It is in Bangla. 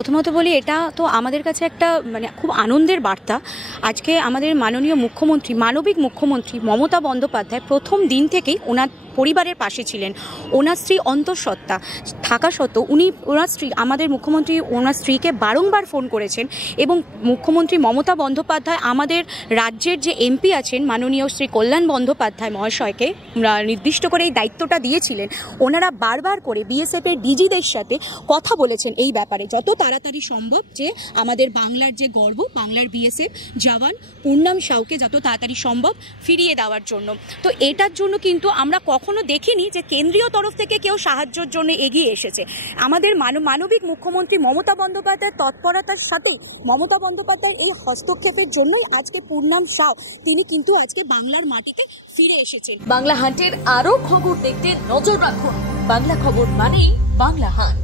প্রথমত বলি, এটা তো আমাদের কাছে একটা খুব আনন্দের বার্তা। আজকে আমাদের মাননীয় মুখ্যমন্ত্রী, মানবিক মুখ্যমন্ত্রী মমতা বন্দ্যোপাধ্যায় প্রথম দিন থেকেই ওনার পরিবারের পাশে ছিলেন। ওনার স্ত্রী অন্তঃসত্ত্বা থাকা সত্ত্বেও আমাদের মুখ্যমন্ত্রী ওনার স্ত্রীকে বারংবার ফোন করেছেন এবং মুখ্যমন্ত্রী মমতা বন্দ্যোপাধ্যায় আমাদের রাজ্যের যে এমপি আছেন মাননীয় শ্রী কল্যাণ বন্দ্যোপাধ্যায় মহাশয়কে নির্দিষ্ট করে এই দায়িত্বটা দিয়েছিলেন। ওনারা বারবার করে বিএসএফের ডিজিদের সাথে কথা বলেছেন এই ব্যাপারে যত তাড়াতাড়ি সম্ভব যে আমাদের বাংলার যে গর্ব, বাংলার বিএসএফ জওয়ান পূর্ণাম সাউকে যত তাড়াতাড়ি সম্ভব ফিরিয়ে দেওয়ার জন্য। তো এটার জন্য কিন্তু আমরা কখনো দেখিনি যে কেন্দ্রীয় তরফ থেকে কেউ সাহায্যের জন্য এগিয়ে এসেছে। আমাদের মানবিক মুখ্যমন্ত্রী মমতা বন্দ্যোপাধ্যায়ের তৎপরতার সাথে মমতা বন্দ্যোপাধ্যায়ের এই হস্তক্ষেপের জন্যই আজকে পূর্ণাম সাউ তিনি কিন্তু আজকে বাংলার মাটিতে ফিরে এসেছেন। বাংলা হান্টের আরো খবর দেখতে নজর রাখুন। বাংলা খবর মানেই বাংলা হান্ট।